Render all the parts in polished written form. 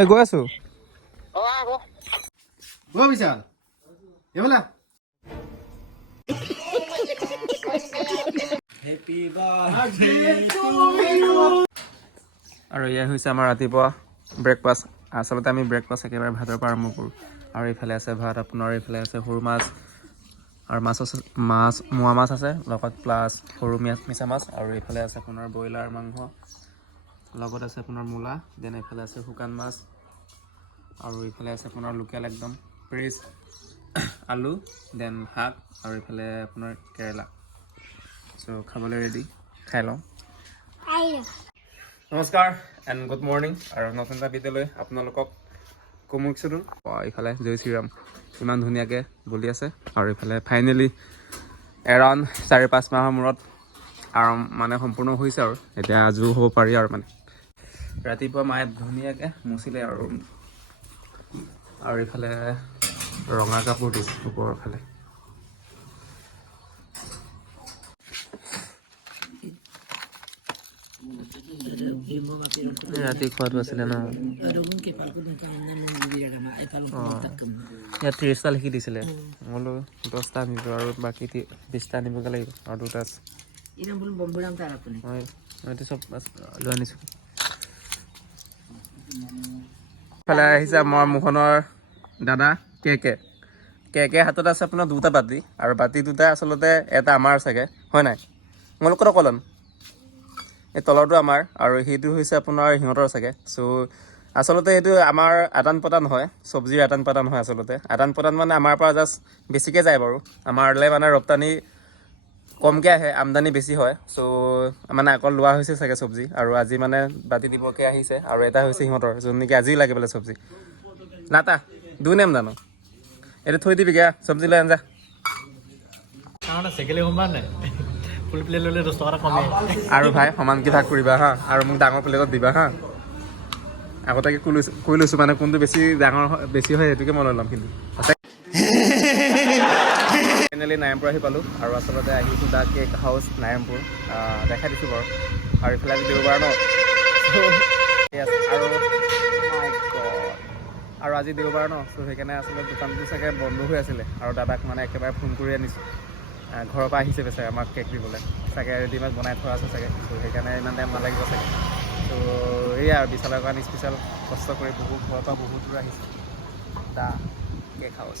এই গৈ আছো গৈ বিশাল এইফালে আৰু এয়া হৈছে আমাৰ ৰাতিপুৱা ব্ৰেকফাষ্ট। আচলতে আমি ব্ৰেকফাষ্ট একেবাৰে ভাতৰ পৰা আৰম্ভ কৰোঁ। আৰু এইফালে আছে ভাত, আপোনাৰ এইফালে আছে সৰু মাছ আৰু মাছ মোৱা মাছ আছে লগত প্লাছ সৰু মিছা মাছ, আৰু এইফালে আছে আপোনাৰ ব্ৰইলাৰ মাংস, লগত আছে আপোনাৰ মূলা, দেন এইফালে আছে শুকান মাছ, আৰু এইফালে আছে আপোনাৰ লোকেল একদম ফ্ৰেছ আলু, দেন শাক, আৰু এইফালে আপোনাৰ কেৰেলা। চ' খাবলৈ ৰেডি, খাই লওঁ। নমস্কাৰ এণ্ড গুড মৰ্ণিং, আৰু নতুন এটা ভিডিঅ'লৈ আপোনালোকক কমুকছিলোঁ। ইফালে জয় শ্ৰীৰাম ইমান ধুনীয়াকৈ বলি আছে, আৰু এইফালে ফাইনেলি এৰাউণ্ড 4-5 মাহৰ মূৰত মানে সম্পূৰ্ণ হৈছে, আৰু এতিয়া আজিও হ'ব পাৰি। আৰু মানে ৰাতিপুৱা মায়ে ধুনীয়াকৈ মুচিলে, আৰু এইফালে ৰঙা কাপোৰ দিছে ওপৰৰ ফালে। ৰাতি খোৱাটো আছিলে ন, ইয়াত 30টা লিখি দিছিলে, মই বোলো 10টা আনিব আৰু বাকী 20টা আনিবগৈ লাগিব, আৰু 2টা আছে। এইটো চব লৈ আনিছোঁ। ইফালে আহিছে আমাৰ মোহনৰ দাদা কে হাতত আছে আপোনাৰ 2টা বাতি, আৰু বাতি 2টা আচলতে এটা আমাৰ চাগে, হয় নাই? তোমালোকৰ কলম এই তলৰটো আমাৰ, আৰু সেইটো হৈছে আপোনাৰ সিহঁতৰ চাগে। চ' আচলতে এইটো আমাৰ আদান প্ৰদান হয়, চব্জিৰ আদান প্ৰদান হয়। আচলতে আদান প্ৰদান মানে আমাৰ পৰা জাষ্ট বেছিকৈ যায় বাৰু, আমাৰলৈ মানে ৰপ্তানি কমকৈ আহে, আমদানি বেছি হয়। চ' মানে আকৌ লোৱা হৈছে চাগে চব্জি, আৰু আজি মানে বাতি দিবকৈ আহিছে, আৰু এটা হৈছে সিহঁতৰ যোন নেকি আজিও লাগে বোলে চব্জি। নাটা দুই নেম জানো, এইটো থৈ দিবিগৈ, চব্জি লৈ আনজা। আৰু ভাই সমানকৈ ভাগ কৰিবা হা, আৰু মোক ডাঙৰ প্লেটত দিবা হা। আগতীয়াকৈ কৈ লৈছোঁ মানে কোনটো বেছি ডাঙৰ বেছি হয় সেইটোকে মই লৈ ল'ম। কিন্তু ফাইনেলি নাৰায়ণপুৰ আহি পালোঁ, আৰু আচলতে আহিছোঁ দা কেক হাউচ নাৰায়ণপুৰ, দেখাই দিছোঁ বাৰু। আৰু এইফালে আজি দেওবাৰ ন, আৰু আজি দেওবাৰ ন, চ' সেইকাৰণে আচলতে দোকানটো চাগে বন্ধ হৈ আছিলে, আৰু দাদাক মানে একেবাৰে ফোন কৰি আনিছোঁ। ঘৰৰ পৰা আহিছে বেচাৰে আমাক কেক দিবলৈ, চাগে ৰেডিমেড বনাই থোৱা আছে চাগে, চ' সেইকাৰণে ইমান টাইম নালাগিব চাগে। ত' এইয়া আৰু বিশালৰ কাৰণে স্পেচিয়েল কষ্ট কৰি ঘৰৰ পৰা বহুত দূৰ আহিছে দা কেক হাউচ।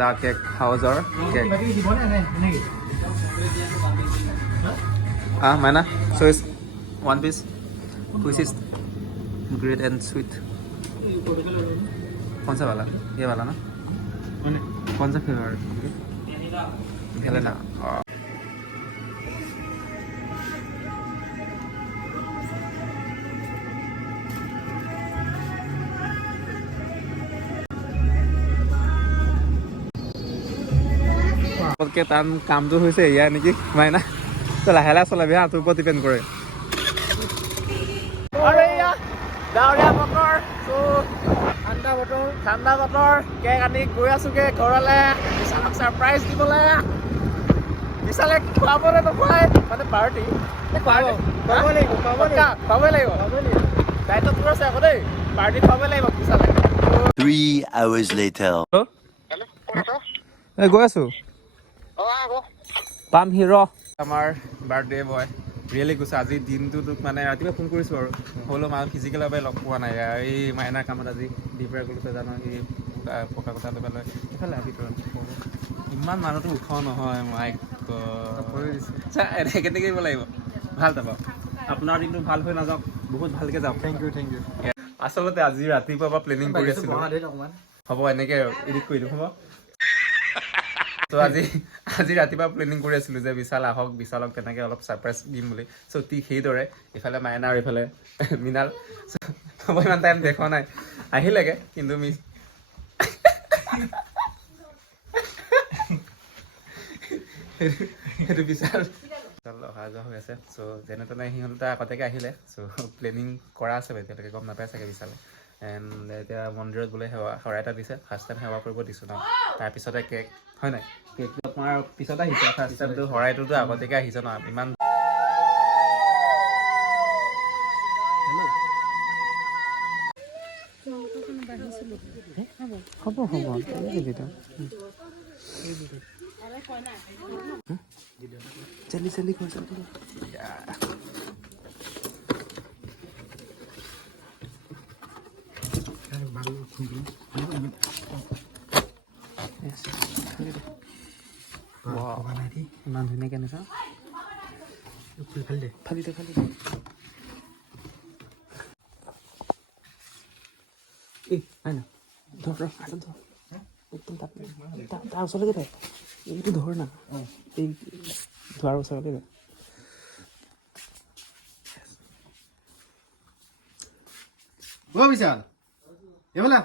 দা কেক হাউচৰ কেক मायना सो इस 1 piece which is great and sweet। कौन सा वाला? ये वाला ना? कौन सा फ्लेवर? वेनिला। के टान कामটো হৈছে এয়া নেকি মাইনা, তো লাহে লাহে চলাবি হা, তোৰ ওপৰত ডিপেণ্ড কৰে। আৰু এয়া ডাৱৰীয়া বতৰ, ঠাণ্ডা বতৰ, কেক আনি গৈ আছোগে ঘৰলৈ বিশালক ছাৰপ্ৰাইজ দিবলৈ। বিশালে খুৱাবলৈ নোখুৱাই মানে পাৰ্টি খুৱাবই লাগিব, দায়িত্ব তোৰ আছে আকৌ দেই, পাৰ্টি খুৱাবই লাগিব বিশালে। 3 hours later গৈ আছো পাম হিৰ' আমাৰ বাৰ্থডে বয় ৰিয়েলি কৈছে। আজি দিনটো তোক মানে ৰাতিপুৱা ফোন কৰিছোঁ, আৰু হ'লেও মানুহ ফিজিকেলভাৱে লগ পোৱা নাই। এই মাইনাৰ কামত আজি ডিপৰা গ'লোতে জানো সি পকা কথা লৈ পেলাই এইফালে ভিতৰত ইমান মানুহটো ওখ নহয়। মাইক এনেকৈ দিব লাগিব, ভাল যাব আপোনাৰ দিনটো ভাল হৈ নাযাওক, বহুত ভালকৈ যাওক। থেংক ইউ আচলতে আজি ৰাতিপুৱাৰ পৰা প্লেনিং কৰি আছিলোঁ, হ'ব এনেকৈ এডিট কৰি দিওঁ হ'ব। ত' আজি ৰাতিপুৱা প্লেনিং কৰি আছিলোঁ যে বিশাল আহক, বিশালক তেনেকৈ অলপ ছাৰপ্ৰাইজ দিম বুলি। চ' ঠিক সেইদৰে ইফালে মাইনা আৰু ইফালে মৃণাল, হ'ব ইমান টাইম দেখুৱা নাই, আহিলেগৈ কিন্তু সেইটো বিশাল অহা যোৱা হৈ আছে। চ' যেনে তেনে সিহঁতে আগতীয়াকৈ আহিলে, চ' প্লেনিং কৰা আছে এতিয়ালৈকে গম নাপায় চাগে বিশালে। এণ্ড এতিয়া মন্দিৰত বোলে শৰাই এটা দিছে, ফাৰ্ষ্ট টাইম সেৱা কৰিব দিছোঁ ন, তাৰপিছতে কেক, হয় নাই? কেকটো আপোনাৰ পিছত আহিছে, ফাৰ্ষ্ট টাইমটো শৰাইটোতো আগতীয়াকৈ আহিছে ন, ইমান হ'ব এই দিবি তই জল্দি জল্দি কৰ জল্দি কৰ ইমান ধুনীয়াকৈ আনিছা ফালি দে এই নাই না ধৰ আছে ধৰ একদম তাৰ ওচৰলৈকে দে এইটো ধৰ না এই ধোৱাৰ ওচৰলৈকে দে ও বিশাল এবেলা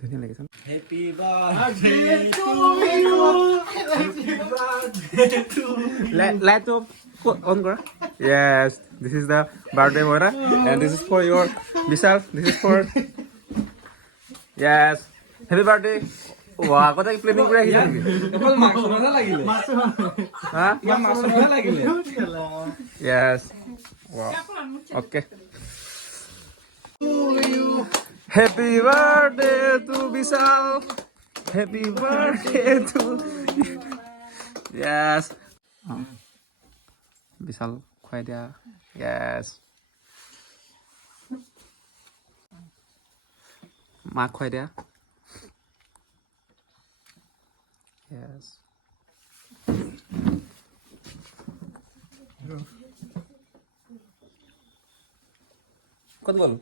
ধুনীয়া লাগিছে happy birthday to you happy birthday to Light on কৰা yes this is the birthday boy and this is for your Vishal this is for yes happy birthday wow কথা কি প্লেনিং কৰি আহিছা নেকি অকল মাছনহে লাগিলে হা মাছনহে লাগিলে yes wow okay happy birthday to Vishal happy birthday to yes Vishal খুৱাই দিয়া yes মাক খুৱাই দিয়া yes ক'ত গ'ল